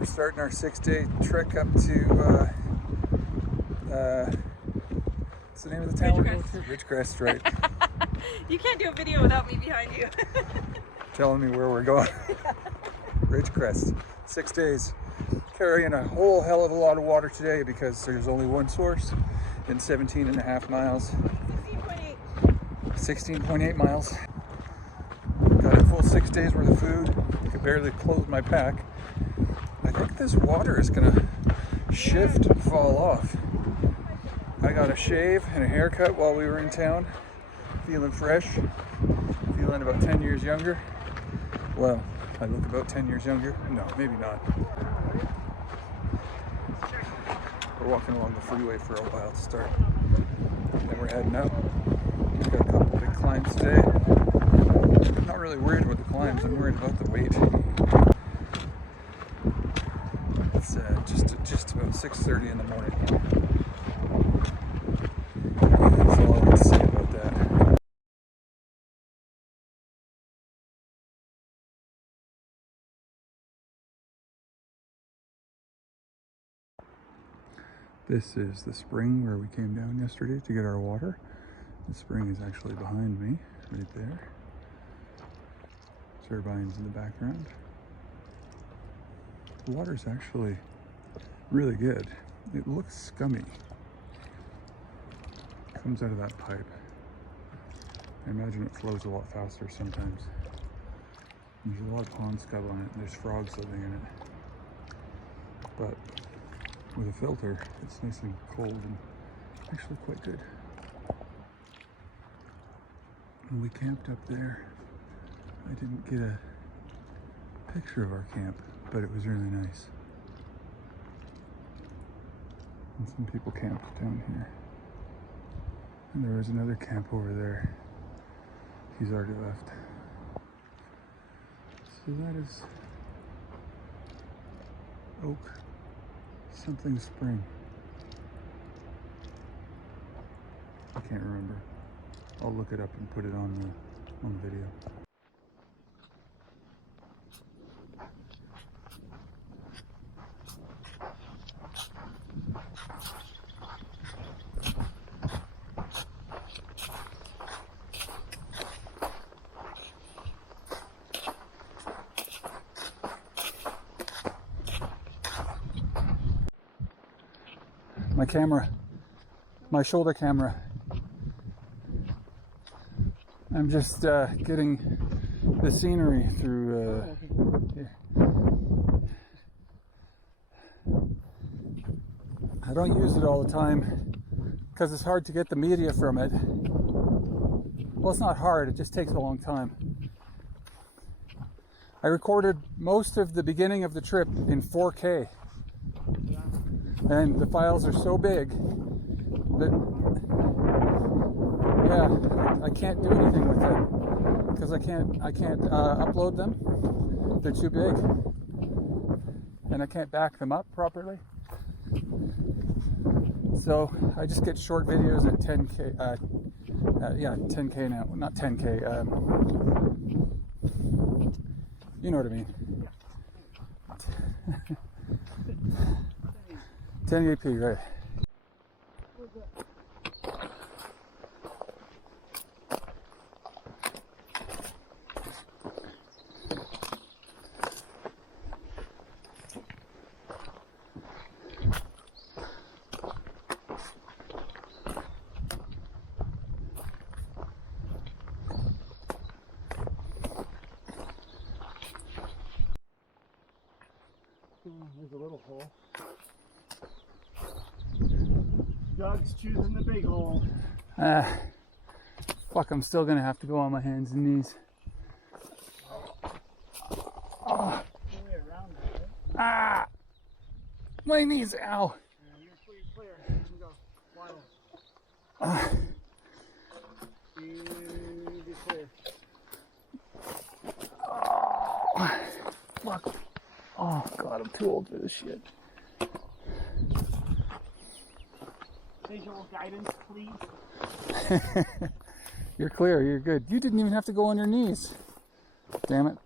We're starting our 6-day trek up to, what's the name of the town we're going to? Ridgecrest, right. You can't do a video without me behind you. Telling me where we're going. Ridgecrest, 6 days. Carrying a whole hell of a lot of water today because there's only one source in 17.5 miles. 16.8 miles. Got a full 6 days worth of food. Could barely close my pack. I think this water is gonna shift and fall off. I got a shave and a haircut while we were in town. Feeling fresh. Feeling about 10 years younger. Well, I look about 10 years younger. No, maybe not. We're walking along the freeway for a while to start. Then we're heading up. We've got a couple big climbs today. I'm not really worried about the climbs, I'm worried about the weight. It's just about 6:30 in the morning. That's all I have to say about that. This is the spring where we came down yesterday to get our water. The spring is actually behind me, right there. Turbines in the background. The water's actually really good. It looks scummy. It comes out of that pipe. I imagine it flows a lot faster sometimes. There's a lot of pond scub on it, and there's frogs living in it. But with a filter, it's nice and cold and actually quite good. When we camped up there, I didn't get a picture of our camp, but it was really nice. And some people camped down here. And there was another camp over there. He's already left. So that is Oak something Spring. I can't remember. I'll look it up and put it on the video. My camera, my shoulder camera. I'm just getting the scenery through here. I don't use it all the time because it's hard to get the media from it. Well, it's not hard, it just takes a long time. I recorded most of the beginning of the trip in 4K. And the files are so big that, yeah, I can't do anything with them because I can't upload them. They're too big, and I can't back them up properly. So I just get short videos at 10K. Yeah, 10K now, not 10K. You know what I mean. 1080p, right. There's a little hole. Doug's choosing the big hole. Fuck, I'm still gonna have to go on my hands and knees. Oh. Ah! My knees, ow! You're clear. You can go. Wild. Easy clear. Oh, fuck. Oh, God, I'm too old for this shit. Visual guidance, please. You're clear, you're good. You didn't even have to go on your knees. Damn it.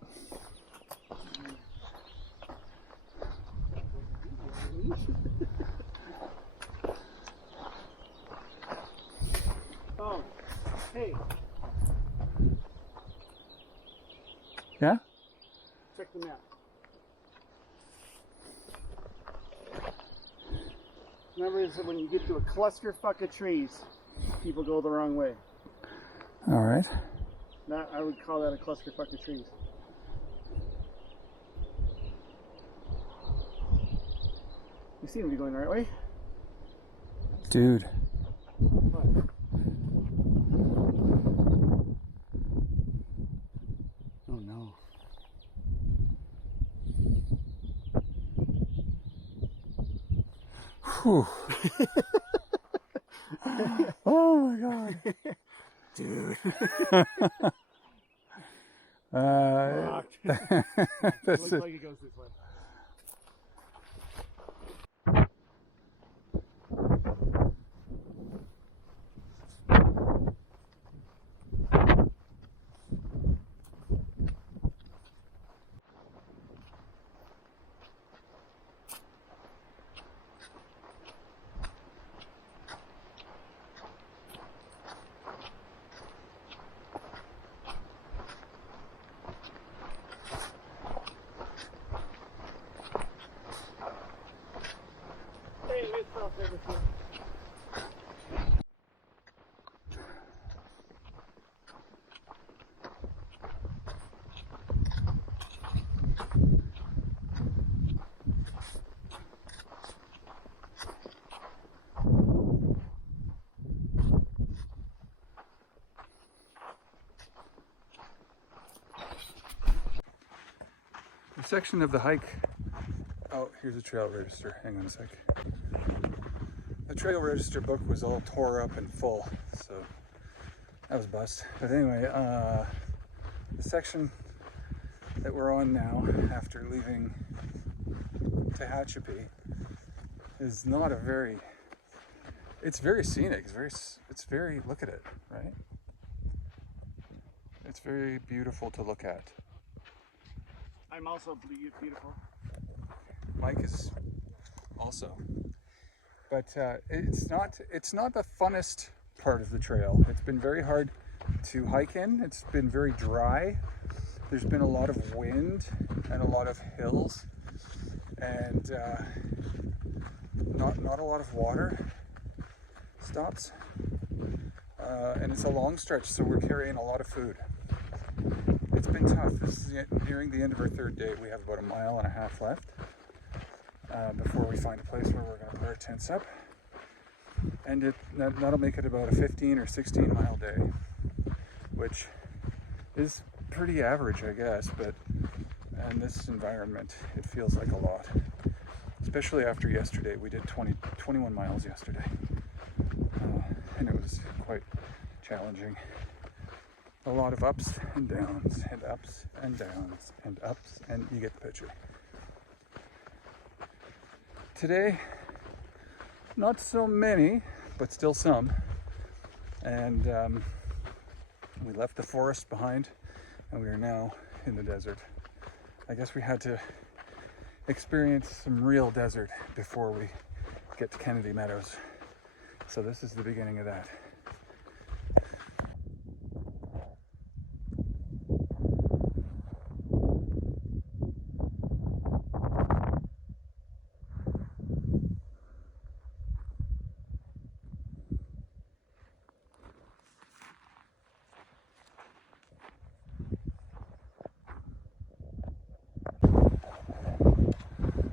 Oh, hey, Yeah? check the map. Remember, that when you get to a clusterfuck of trees, people go the wrong way. All right. That, I would call that a clusterfuck of trees. You seem to be going the right way. Dude. What? Oh no. Whew. Oh my god. Dude. That's Looks it. like it goes this way. Hey, it's not there before. The section of the hike. Oh, here's a trail register. Hang on a sec. The trail register book was all tore up and full, so that was a bust. But anyway, the section that we're on now after leaving Tehachapi is not a very, it's very scenic. It's very, look at it, right? It's very beautiful to look at. I'm also beautiful. Mike is also, but it's not the funnest part of the trail. It's been very hard to hike in. It's been very dry. There's been a lot of wind and a lot of hills, and not a lot of water stops. And it's a long stretch, so we're carrying a lot of food. It's been tough. This is nearing the end of our third day. We have about 1.5 miles left before we find a place where we're going to put our tents up. And that'll make it about a 15 or 16 mile day, which is pretty average, I guess, but in this environment, it feels like a lot. Especially after yesterday. We did 21 miles yesterday. And it was quite challenging. A lot of ups and downs, and ups and downs, and ups, and you get the picture. Today, not so many, but still some. And we left the forest behind, and we are now in the desert. I guess we had to experience some real desert before we get to Kennedy Meadows. So this is the beginning of that.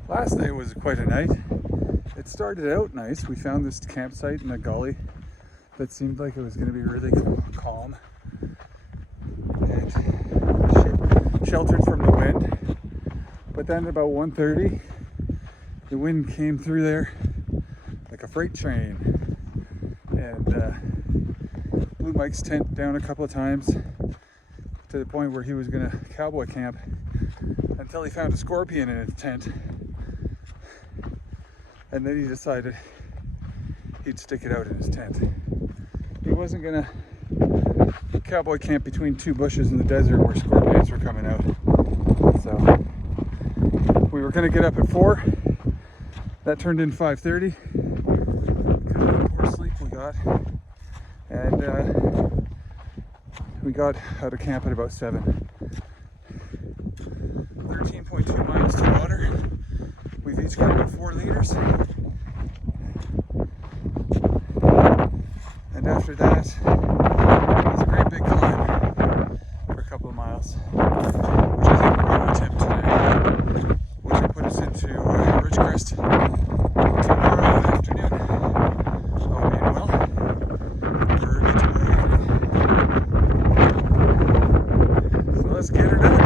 Last night was quite a night. It started out nice. We found this campsite in a gully that seemed like it was going to be really calm and sheltered from the wind. But then about 1:30, the wind came through there like a freight train and blew Mike's tent down a couple of times to the point where he was going to cowboy camp until he found a scorpion in his tent. And then he decided he'd stick it out in his tent. He wasn't gonna cowboy camp between two bushes in the desert where scorpions were coming out. So we were gonna get up at 4 That turned in 5:30. Poor sleep we got. And we got out of camp at about 7. 13.2 miles to water. We've each got about 4 liters. And after that, it's a great big climb for a couple of miles, which I think we're going to attempt today, which will put us into Ridgecrest tomorrow afternoon. All being well, early tomorrow evening. So let's get her done.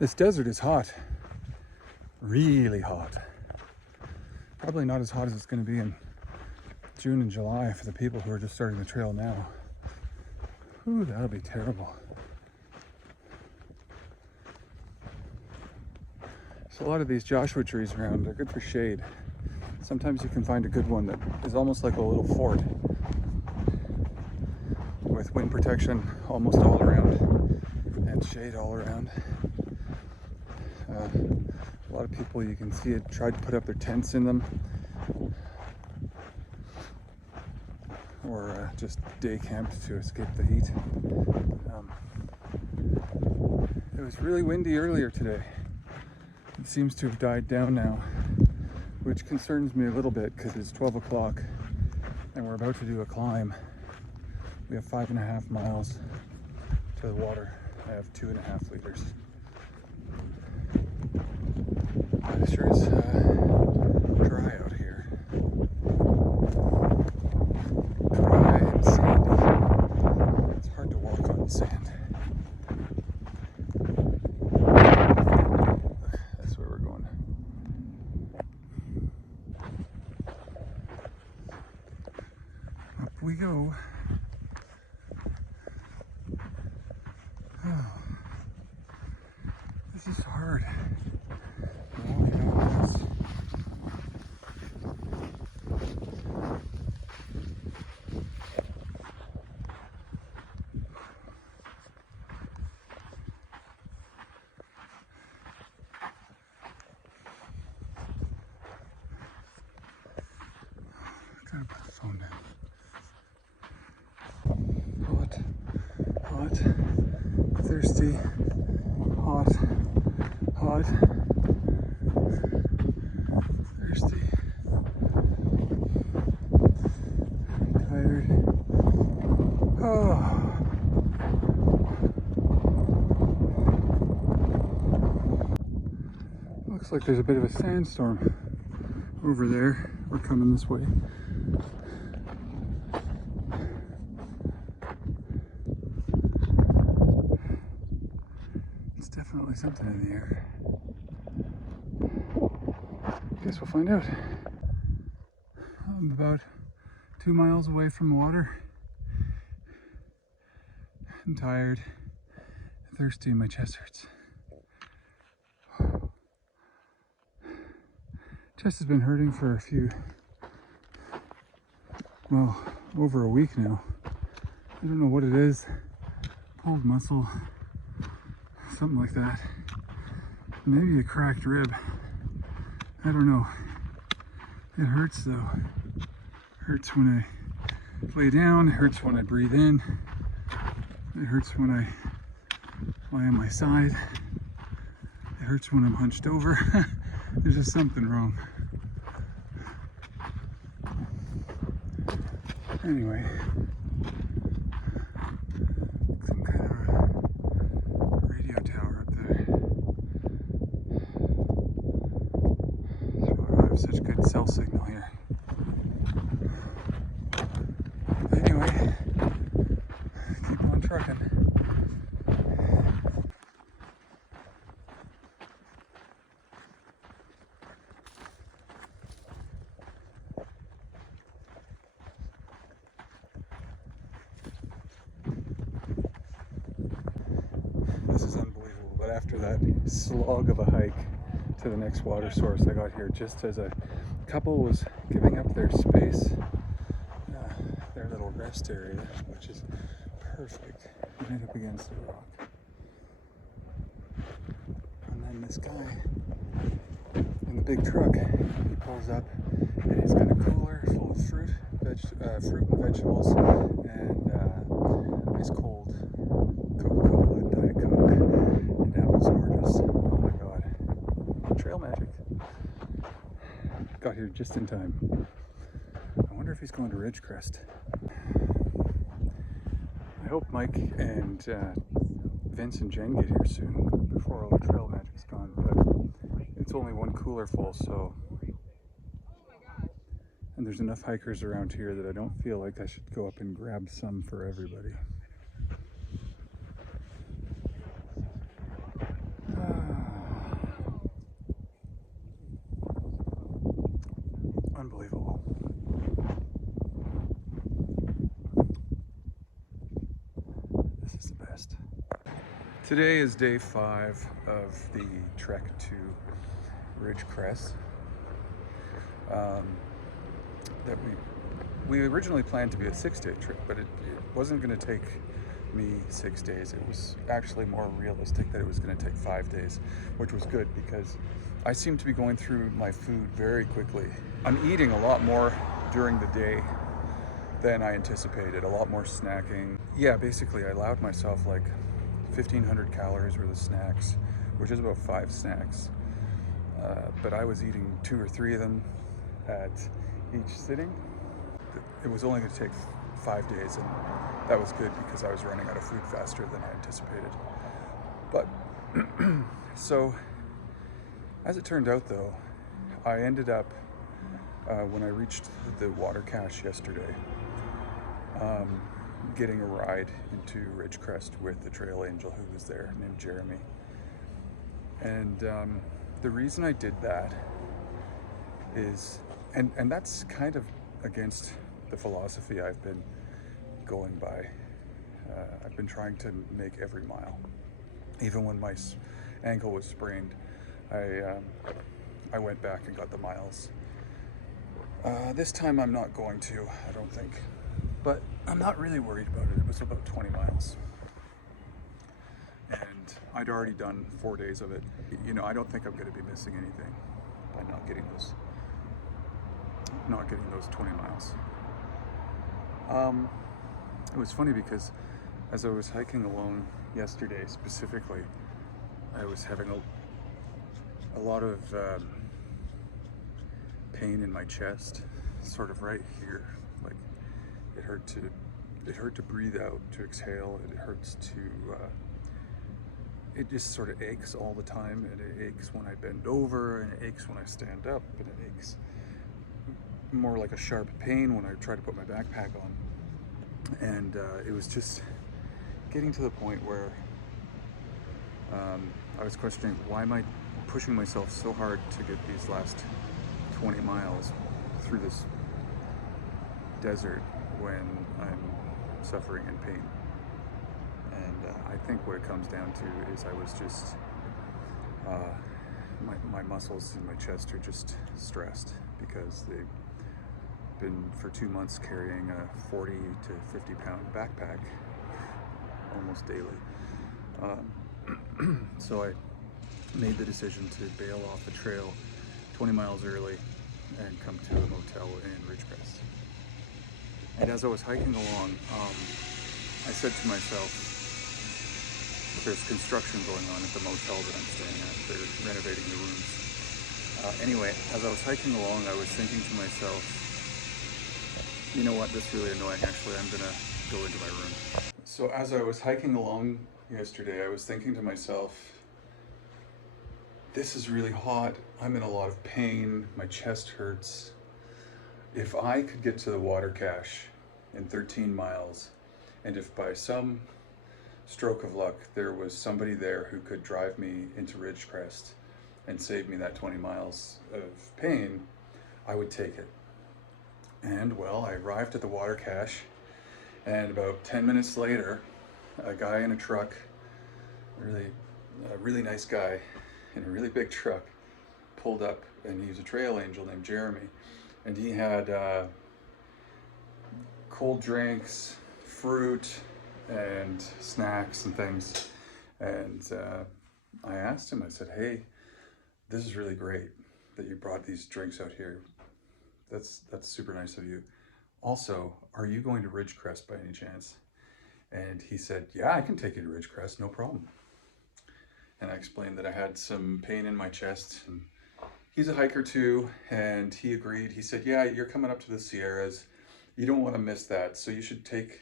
This desert is hot, really hot. Probably not as hot as it's going to be in June and July for the people who are just starting the trail now. Ooh, that'll be terrible. So a lot of these Joshua trees around, they're good for shade. Sometimes you can find a good one that is almost like a little fort with wind protection almost all around and shade all around. A lot of people, you can see it, tried to put up their tents in them, or just day camped to escape the heat. It was really windy earlier today. It seems to have died down now, which concerns me a little bit because it's 12 o'clock and we're about to do a climb. We have 5.5 miles to the water. I have 2.5 liters. It sure is dry out here. Dry and sandy. It's hard to walk on sand. Look, that's where we're going. Up we go. Oh, this is hard. Gotta put the phone down. Hot, hot, thirsty, hot, hot, thirsty, tired. Oh. Looks like there's a bit of a sandstorm over there. We're coming this way. It's definitely something in the air. Guess we'll find out. I'm about 2 miles away from the water. I'm tired, thirsty, and my chest hurts. Chest has been hurting for over a week now. I don't know what it is. Pulled muscle, something like that. Maybe a cracked rib. I don't know. It hurts though. It hurts when I lay down. It hurts when I breathe in. It hurts when I lie on my side. It hurts when I'm hunched over. There's just something wrong. Anyway, trucking. This is unbelievable, but after that slog of a hike to the next water source, I got here just as a couple was giving up their space, their little rest area, which is perfect, right up against the rock. And then this guy in the big truck, he pulls up and he's got a cooler full of fruit and vegetables, and ice cold Coca-Cola and Diet Coke and apples and oranges. Oh my god. Trail magic. Got here just in time. I wonder if he's going to Ridgecrest. I hope Mike and Vince and Jen get here soon before all the trail magic's gone, but it's only one cooler full, so. And there's enough hikers around here that I don't feel like I should go up and grab some for everybody. Unbelievable. This is the best. Today is day 5 of the trek to Ridgecrest. That we originally planned to be a 6-day trip, but it wasn't going to take me 6 days. It was actually more realistic that it was going to take 5 days, which was good because I seem to be going through my food very quickly. I'm eating a lot more during the day than I anticipated, a lot more snacking. Yeah, basically I allowed myself like 1,500 calories worth of snacks, which is about 5 snacks. But I was eating 2 or 3 of them at each sitting. It was only going to take 5 days, and that was good because I was running out of food faster than I anticipated. But so as it turned out though, I ended up when I reached the water cache yesterday, getting a ride into Ridgecrest with the trail angel who was there named Jeremy. And the reason I did that is, and that's kind of against the philosophy I've been going by. I've been trying to make every mile. Even when my ankle was sprained, I went back and got the miles. This time I'm not going to, I don't think. But I'm not really worried about it. It was about 20 miles. And I'd already done 4 days of it. You know, I don't think I'm going to be missing anything by not getting those 20 miles. It was funny because as I was hiking along yesterday specifically, I was having a lot of pain in my chest, sort of right here. Like it hurt to breathe out, to exhale. It hurts to it just sort of aches all the time, and it aches when I bend over, and it aches when I stand up, and it aches more like a sharp pain when I try to put my backpack on. And it was just getting to the point where I was questioning, why am I pushing myself so hard to get these last 20 miles through this desert when I'm suffering in pain? And I think what it comes down to is I was just, my muscles in my chest are just stressed because they've been for 2 months carrying a 40 to 50 pound backpack almost daily. So I made the decision to bail off the trail 20 miles early and come to a motel in Ridgecrest. And as I was hiking along, I said to myself, there's construction going on at the motel that I'm staying at. They're renovating the rooms. Anyway, as I was hiking along, I was thinking to myself, you know what, that's really annoying. Actually, I'm gonna go into my room. So as I was hiking along yesterday, I was thinking to myself, this is really hot. I'm in a lot of pain. My chest hurts. If I could get to the water cache in 13 miles, and if by some stroke of luck, there was somebody there who could drive me into Ridgecrest and save me that 20 miles of pain, I would take it. And well, I arrived at the water cache, and about 10 minutes later, a guy in a truck, a really nice guy in a really big truck, pulled up, and he was a trail angel named Jeremy, and he had cold drinks, fruit, and snacks and things. And I asked him, I said, hey, this is really great that you brought these drinks out here. That's super nice of you. Also, are you going to Ridgecrest by any chance? And he said, yeah, I can take you to Ridgecrest, no problem. And I explained that I had some pain in my chest, and he's a hiker too, and he agreed. He said, yeah, you're coming up to the Sierras. You don't want to miss that, so you should take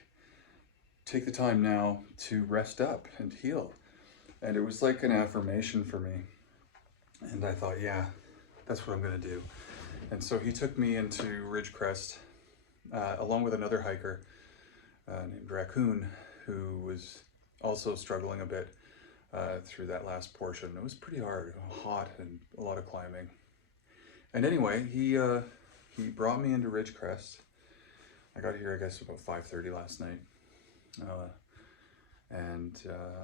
the time now to rest up and heal. And it was like an affirmation for me. And I thought, yeah, that's what I'm gonna do. And so he took me into Ridgecrest, along with another hiker named Raccoon, who was also struggling a bit through that last portion. It was pretty hard, hot, and a lot of climbing. And anyway, he brought me into Ridgecrest. I got here, I guess, about 5:30 last night.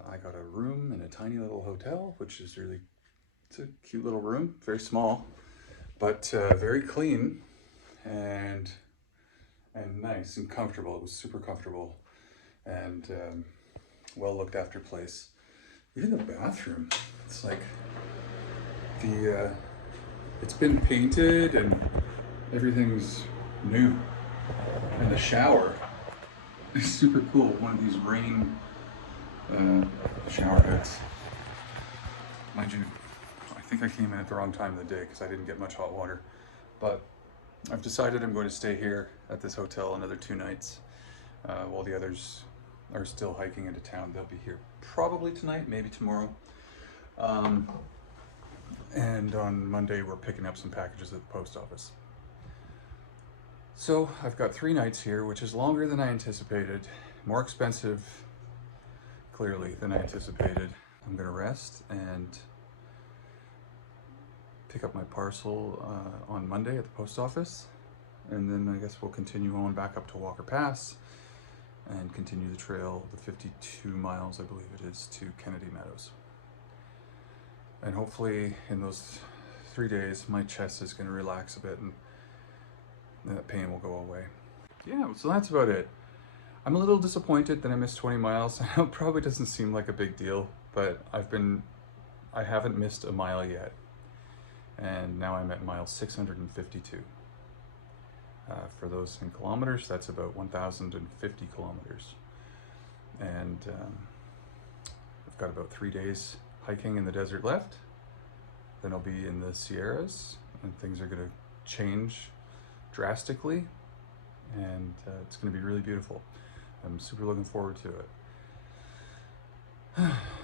I got a room in a tiny little hotel, which is it's a cute little room, very small, but very clean and nice and comfortable. It was super comfortable and well looked after place. Even the bathroom, it's like it's been painted and everything's new. And the shower is super cool. One of these rain shower heads. Mind you, I think I came in at the wrong time of the day because I didn't get much hot water. But I've decided I'm going to stay here at this hotel another 2 nights while the others are still hiking into town. They'll be here probably tonight, maybe tomorrow. And on Monday, we're picking up some packages at the post office. So I've got 3 nights here, which is longer than I anticipated, more expensive, clearly, than I anticipated. I'm gonna rest and pick up my parcel on Monday at the post office. And then I guess we'll continue on back up to Walker Pass and continue the trail, the 52 miles, I believe it is, to Kennedy Meadows. And hopefully in those 3 days, my chest is gonna relax a bit and that pain will go away. Yeah, so that's about it. I'm a little disappointed that I missed 20 miles. I know it probably doesn't seem like a big deal, but I haven't missed a mile yet. And now I'm at mile 652. For those in kilometers, that's about 1,050 kilometers. And I've got about 3 days hiking in the desert left. Then I'll be in the Sierras, and things are gonna change drastically, and it's going to be really beautiful. I'm super looking forward to it.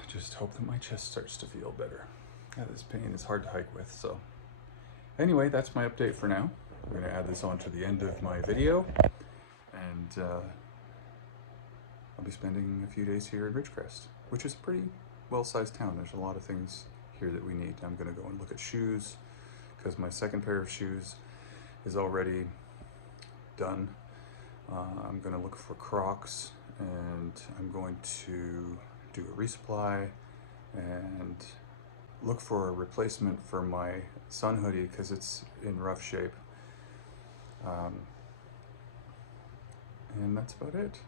Just hope that my chest starts to feel better. Yeah, this pain is hard to hike with. So anyway, that's my update for now. I'm going to add this on to the end of my video, and I'll be spending a few days here in Ridgecrest, which is a pretty well-sized town. There's a lot of things here that we need. I'm going to go and look at shoes, because my second pair of shoes is already done. I'm going to look for Crocs, and I'm going to do a resupply and look for a replacement for my sun hoodie because it's in rough shape. And that's about it.